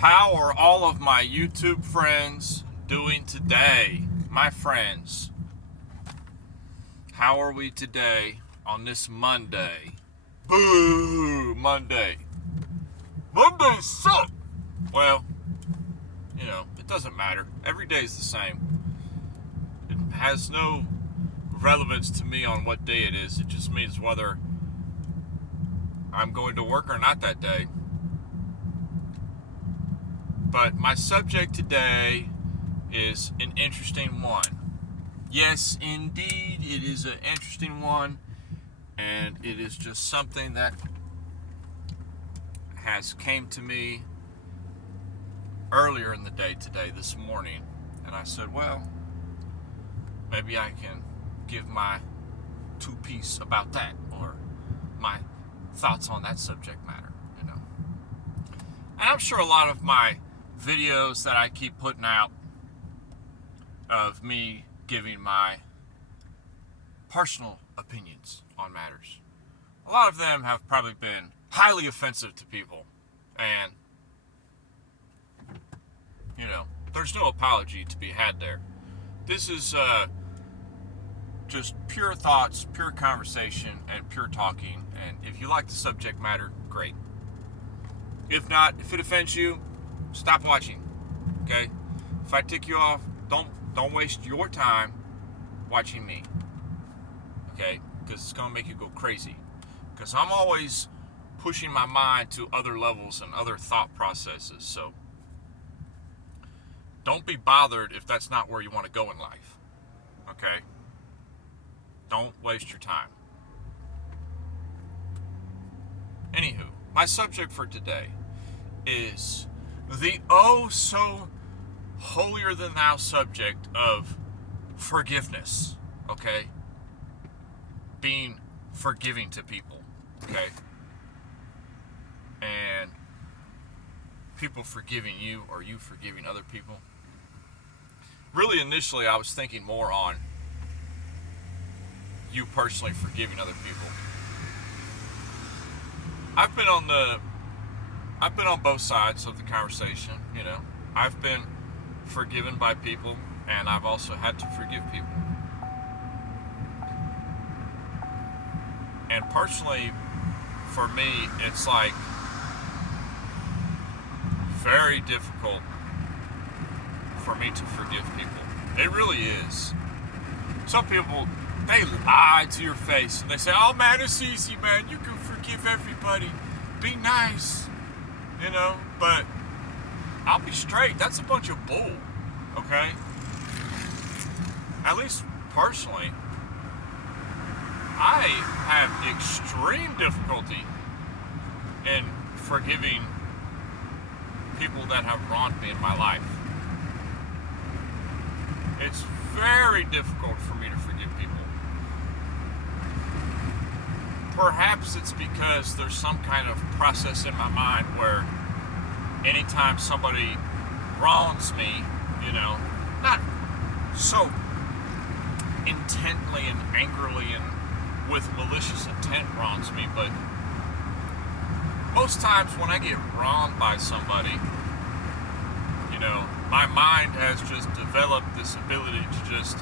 How are all of my YouTube friends doing today? My friends, how are we today on this Monday? Boo! Monday. Mondays suck! Well, it doesn't matter. Every day is the same. It has no relevance to me on what day it is. It just means whether I'm going to work or not that day. But my subject today is an interesting one. Yes, indeed, it is an interesting one, and it is just something that has came to me earlier in the day today, this morning, and I said, well, maybe I can give my two-piece about that, or my thoughts on that subject matter, And I'm sure a lot of my videos that I keep putting out of me giving my personal opinions on matters, a lot of them have probably been highly offensive to people, and there's no apology to be had there. This is just pure thoughts, pure conversation, and pure talking, and if you like the subject matter, great. If not, if it offends you, stop watching, okay? If I tick you off, don't waste your time watching me, okay? Because it's gonna make you go crazy. Because I'm always pushing my mind to other levels and other thought processes. So don't be bothered if that's not where you want to go in life, okay? Don't waste your time. Anywho, my subject for today is the oh so holier than thou subject of forgiveness, okay? Being forgiving to people, okay? And people forgiving you, or you forgiving other people. Really, initially, I was thinking more on you personally forgiving other people. I've been on both sides of the conversation, I've been forgiven by people, and I've also had to forgive people. And personally, for me, it's like very difficult for me to forgive people. It really is. Some people, they lie to your face and they say, oh man, it's easy, man. You can forgive everybody. Be nice. But I'll be straight. That's a bunch of bull. Okay? At least personally, I have extreme difficulty in forgiving people that have wronged me in my life. It's very difficult for me to forgive people. Perhaps it's because there's some kind of process in my mind where anytime somebody wrongs me, not so intently and angrily and with malicious intent wrongs me, but most times when I get wronged by somebody, my mind has just developed this ability to just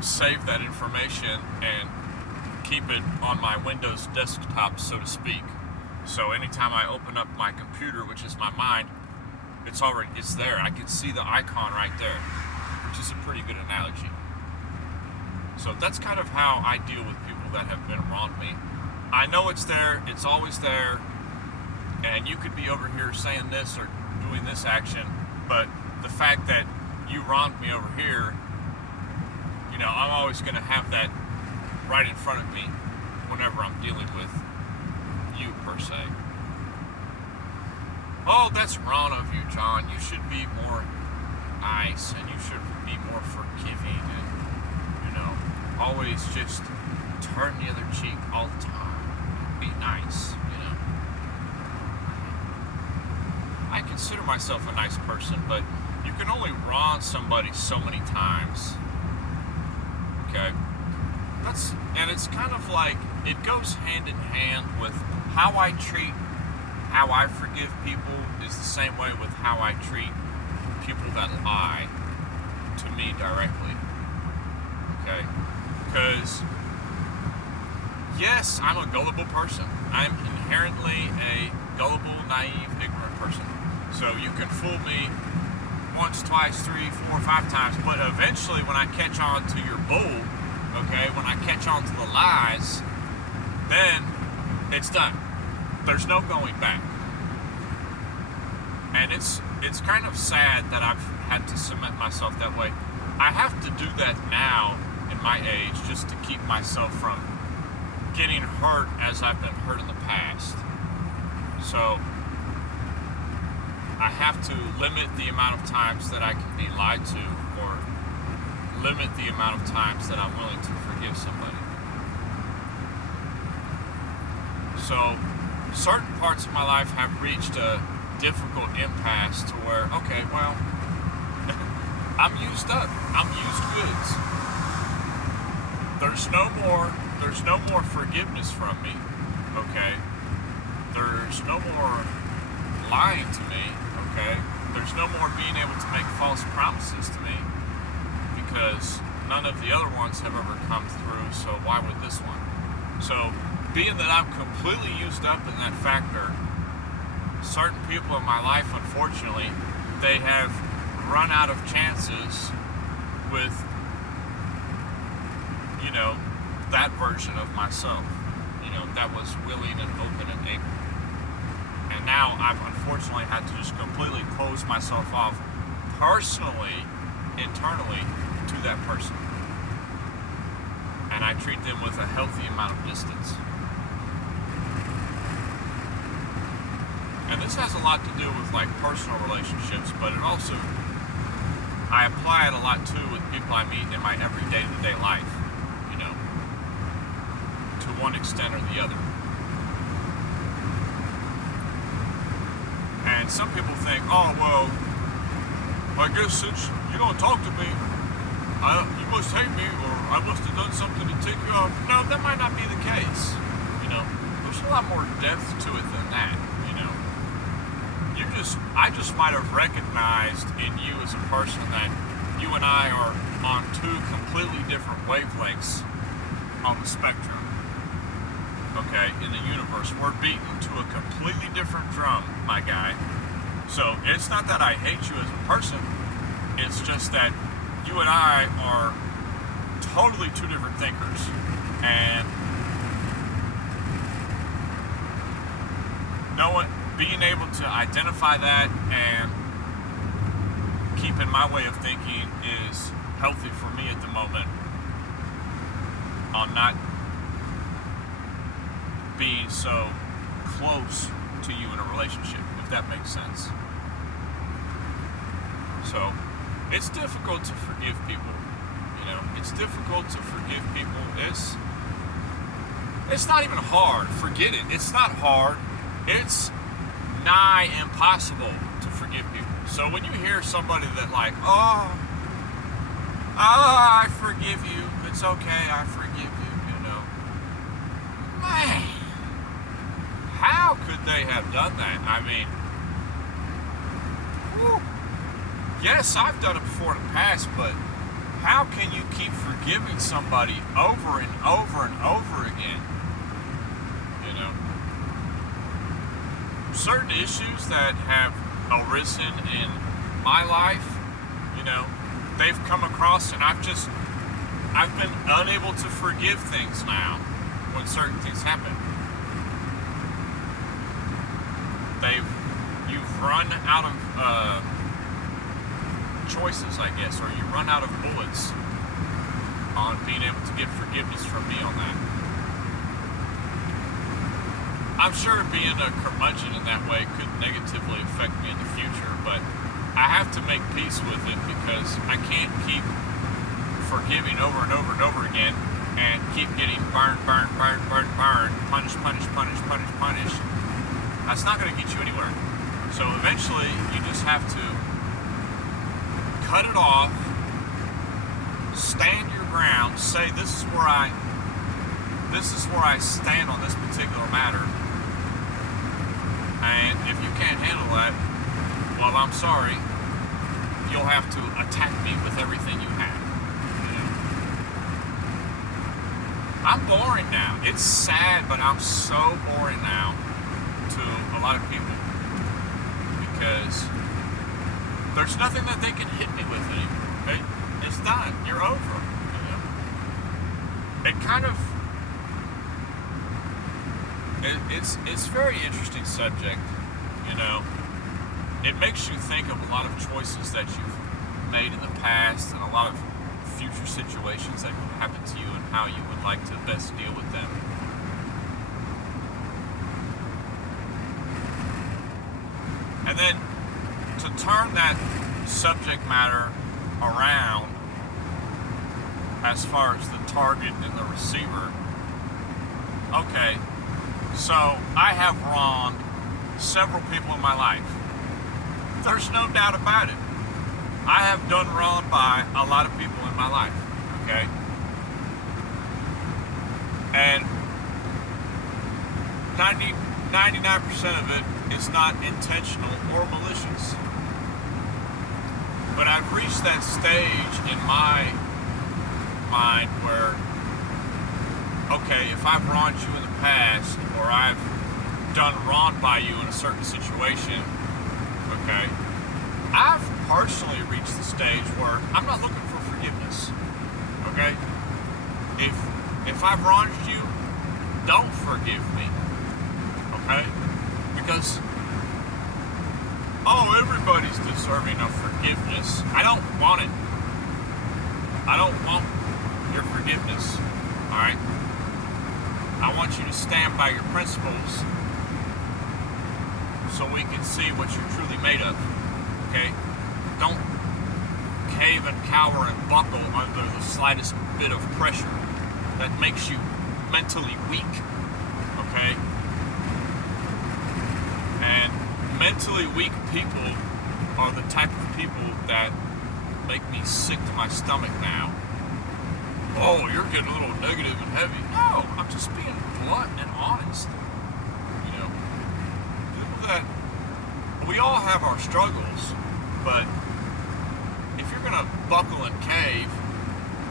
save that information and keep it on my Windows desktop, so to speak. So anytime I open up my computer, which is my mind, it's there. I can see the icon right there, which is a pretty good analogy. So that's kind of how I deal with people that have been wronged me. I know it's there, it's always there, and you could be over here saying this or doing this action, but the fact that you wronged me over here, I'm always going to have that right in front of me whenever I'm dealing with you, per se. Oh, that's wrong of you, John. You should be more nice, and you should be more forgiving, and, always just turn the other cheek all the time. Be nice, I consider myself a nice person, but you can only wrong somebody so many times. Okay? And it's kind of like, it goes hand in hand with how I treat how I forgive people is the same way with how I treat people that lie to me directly. Okay? Because, yes, I'm a gullible person. I'm inherently a gullible, naive, ignorant person. So you can fool me once, twice, 3, 4, 5 times, but eventually when I catch on to your bull, okay, when I catch on to the lies, then it's done. There's no going back. And it's kind of sad that I've had to cement myself that way. I have to do that now in my age just to keep myself from getting hurt as I've been hurt in the past. So I have to limit the amount of times that I can be lied to, or limit the amount of times that I'm willing to forgive somebody. So certain parts of my life have reached a difficult impasse to where, okay, well, I'm used up. I'm used goods. There's no more forgiveness from me. Okay? There's no more lying to me. Okay? There's no more being able to make false promises to me, because none of the other ones have ever come through, so why would this one? So, being that I'm completely used up in that factor, certain people in my life, unfortunately, they have run out of chances with, that version of myself, that was willing and open and able. And now I've unfortunately had to just completely close myself off personally, internally, to that person. And I treat them with a healthy amount of distance. And this has a lot to do with like personal relationships, but it also, I apply it a lot too with people I meet in my everyday to day life, to one extent or the other. And some people think, oh, well, I guess since you don't talk to me, you must hate me, or I must have done something to tick you off. No, that might not be the case. There's a lot more depth to it than that. I just might have recognized in you as a person that you and I are on two completely different wavelengths on the spectrum. Okay, in the universe, we're beaten to a completely different drum, my guy. So it's not that I hate you as a person, it's just that you and I are totally two different thinkers. And being able to identify that and keeping my way of thinking is healthy for me at the moment, on not being so close to you in a relationship, if that makes sense. So it's difficult to forgive people. It's difficult to forgive people. It's not even hard. Forget it. It's not hard. It's nigh impossible to forgive people. So when you hear somebody that I forgive you, it's okay, I forgive you, man, how could they have done that? I mean, whew. Yes, I've done it before in the past, but how can you keep forgiving somebody over and over and over again? Certain issues that have arisen in my life, they've come across, and I've been unable to forgive things now when certain things happen. You've run out of choices, I guess, or you run out of bullets on being able to get forgiveness from me on that. I'm sure being a curmudgeon in that way could negatively affect me in the future, but I have to make peace with it, because I can't keep forgiving over and over and over again and keep getting burned, punish. That's not going to get you anywhere. So eventually, you just have to cut it off, stand your ground, say this is where I stand on this particular matter. And if you can't handle that, well, I'm sorry. You'll have to attack me with everything you have. You know? I'm boring now. It's sad, but I'm so boring now to a lot of people because there's nothing that they can hit me with anymore. It's done. You're over. You know? It kind of it's very interesting subject. You know, it makes you think of a lot of choices that you've made in the past and a lot of future situations that could happen to you and how you would like to best deal with them. And then to turn that subject matter around as far as the target and the receiver. Okay, so I have wronged several people in my life. There's no doubt about it. I have done wrong by a lot of people in my life, okay? And 99% of it is not intentional or malicious. But I've reached that stage in my mind where, okay, if I've wronged you in the past or I've done wrong by you in a certain situation, okay, I've personally reached the stage where I'm not looking for forgiveness, okay? If I've wronged you, don't forgive me, okay? Because, oh, everybody's deserving of forgiveness. I don't want it. I don't want your forgiveness, all right? I want you to stand by your principles so we can see what you're truly made of, okay? Don't cave and cower and buckle under the slightest bit of pressure that makes you mentally weak, okay? And mentally weak people are the type of people that make me sick to my stomach now. Oh, you're getting a little negative and heavy. No, I'm just being blunt and honest. You know, that we all have our struggles, but if you're gonna buckle and cave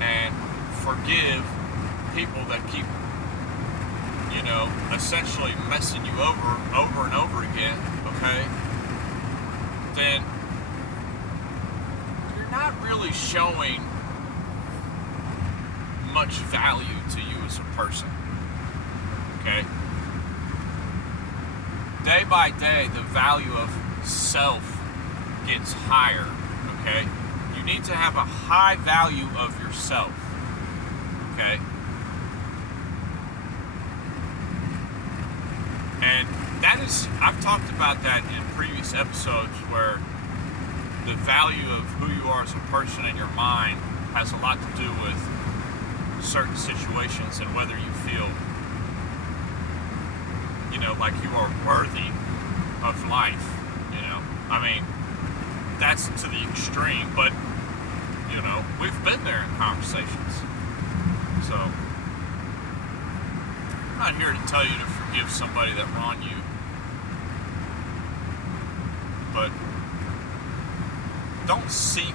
and forgive people that keep, you know, essentially messing you over and over again, okay, then you're not really showing much value to you as a person, okay? Day by day, the value of self gets higher, okay? You need to have a high value of yourself, okay? And that is, I've talked about that in previous episodes where the value of who you are as a person in your mind has a lot to do with certain situations and whether you feel, you know, like you are worthy of life, you know. I mean, that's to the extreme, but, you know, we've been there in conversations. So, I'm not here to tell you to forgive somebody that wronged you, but don't seek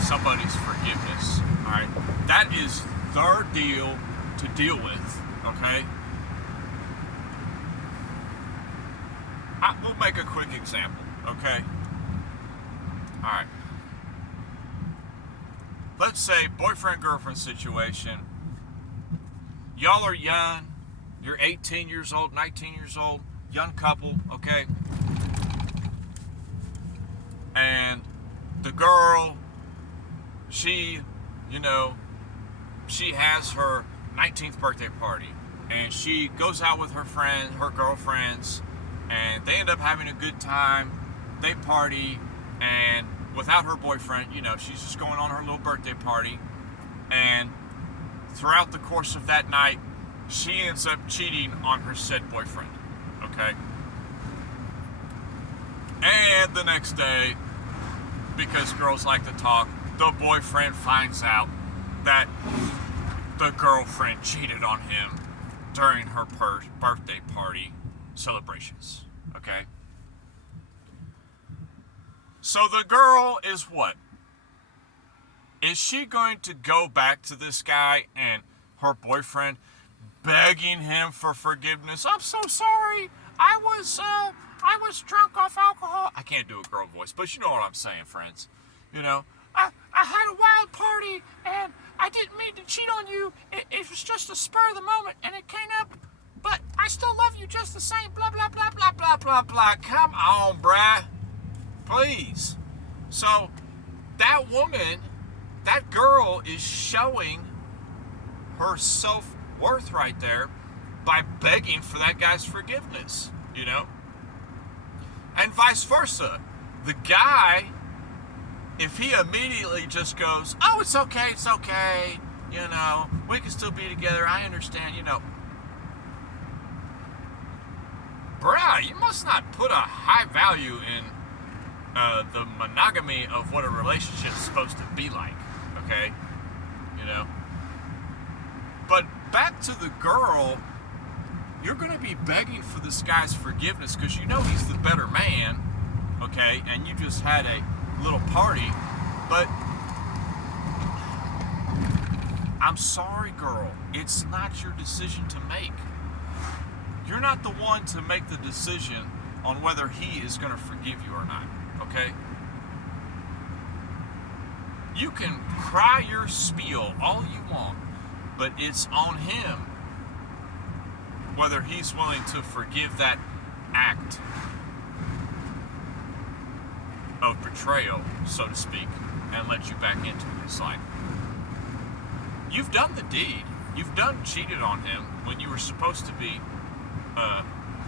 somebody's forgiveness, alright? That is their deal to deal with, okay? We'll make a quick example, okay? Alright. Let's say boyfriend-girlfriend situation. Y'all are young. You're 18 years old, 19 years old, young couple, okay? And the girl, she, you know, she has her 19th birthday party. And she goes out with her friends, her girlfriends, and they end up having a good time. They party, and without her boyfriend, you know, she's just going on her little birthday party. And throughout the course of that night, she ends up cheating on her said boyfriend, okay? And the next day, because girls like to talk, the boyfriend finds out that the girlfriend cheated on him during her birthday party celebrations, Okay? So the girl is what? Is she going to go back to this guy and her boyfriend begging him for forgiveness? I'm so sorry. I was drunk off alcohol. I can't do a girl voice, but you know what I'm saying, friends. You know, I had a wild party and I didn't mean to cheat on you. It was just a spur of the moment and it came up. But I still love you just the same. Blah, blah, blah, blah, blah, blah, blah. Come on, bruh. Please. So, that woman, that girl is showing her self-worth right there by begging for that guy's forgiveness, you know? And vice versa. The guy, if he immediately just goes, oh, it's okay, you know, we can still be together, I understand, you know. Bruh, you must not put a high value in the monogamy of what a relationship's supposed to be like, okay? You know? But back to the girl, you're going to be begging for this guy's forgiveness because you know he's the better man, okay? And you just had a little party, but I'm sorry, girl. It's not your decision to make. You're not the one to make the decision on whether he is going to forgive you or not, okay? You can cry your spiel all you want, but it's on him whether he's willing to forgive that act of betrayal, so to speak, and let you back into his life. You've done the deed. You've done cheated on him when you were supposed to be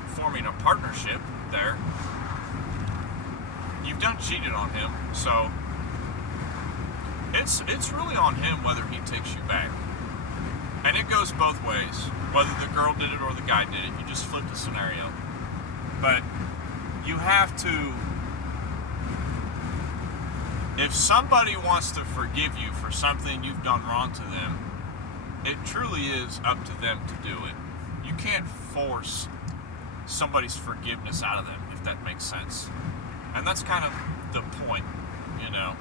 forming a partnership there. You've done cheated on him, so it's really on him whether he takes you back. And it goes both ways. Whether the girl did it or the guy did it, you just flip the scenario. But you have to, if somebody wants to forgive you for something you've done wrong to them, it truly is up to them to do it. You can't force somebody's forgiveness out of them, if that makes sense. And that's kind of the point, you know.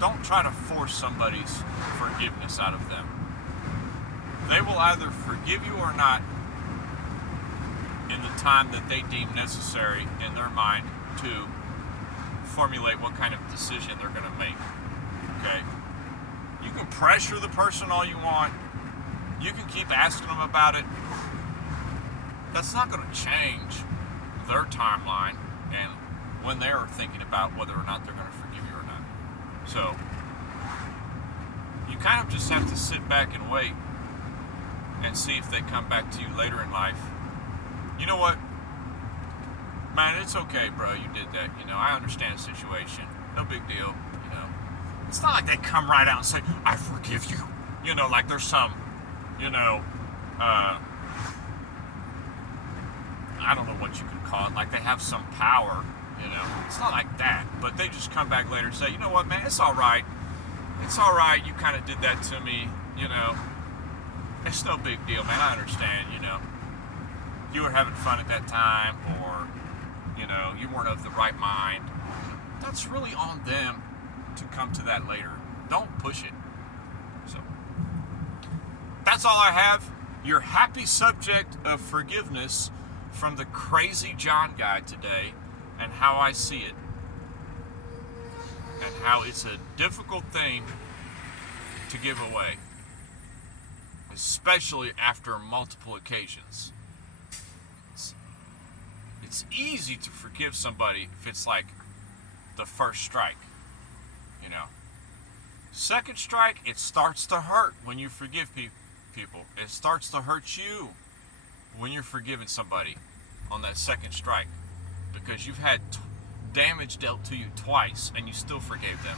Don't try to force somebody's forgiveness out of them. They will either forgive you or not in the time that they deem necessary in their mind to formulate what kind of decision they're going to make. Okay? You can pressure the person all you want. You can keep asking them about it. That's not going to change their timeline and when they're thinking about whether or not they're going to forgive you or not. So, you kind of just have to sit back and wait and see if they come back to you later in life. You know what? Man, it's okay, bro. You did that. You know, I understand the situation. No big deal. You know, it's not like they come right out and say, I forgive you. You know, like there's some, you know, I don't know what you could call it. Like they have some power, you know. It's not like that. But they just come back later and say, you know what, man, it's all right. It's all right. You kind of did that to me, you know. It's no big deal, man. I understand, you know. You were having fun at that time, or, you know, you weren't of the right mind. That's really on them to come to that later. Don't push it. So, that's all I have. Your happy subject of forgiveness from the Crazy John guy today, and how I see it. And how it's a difficult thing to give away. Especially after multiple occasions. It's easy to forgive somebody if it's like the first strike, you know. Second strike, it starts to hurt when you forgive people. It starts to hurt you when you're forgiving somebody on that second strike, because you've had damage dealt to you twice and you still forgave them.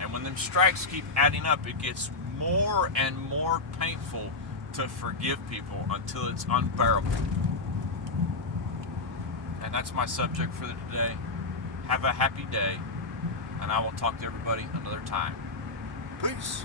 And when them strikes keep adding up, it gets more and more painful to forgive people until it's unbearable. And that's my subject for today. Have a happy day, and I will talk to everybody another time. Peace.